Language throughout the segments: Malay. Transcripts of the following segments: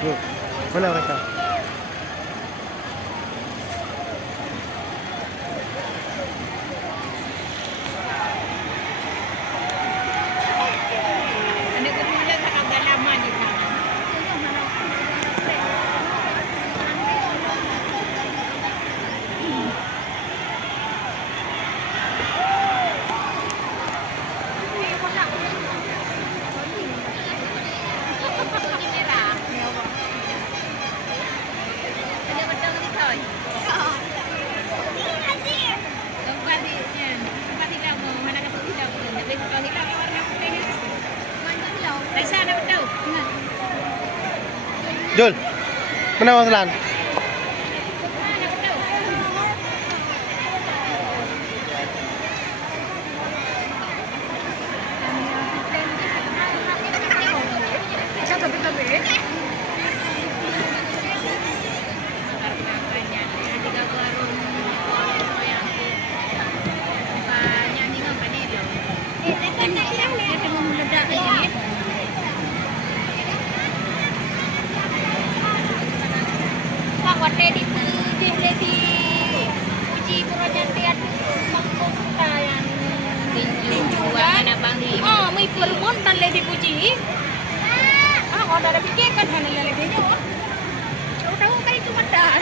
Yuk, mana mereka? Anak kemudian tak ada lama di sana. Jul, mana Mas Lan? Lady Puji Purwojanti ada kampung kita yang tinju kan abang ni. Mai perempuan dan Lady Puji. Orang ada fikir kan hanya Lady nya. Tahu kan itu medal.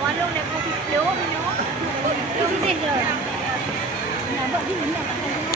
Walong nak kopi peluk, peluk dia je. Nak buat dia nak.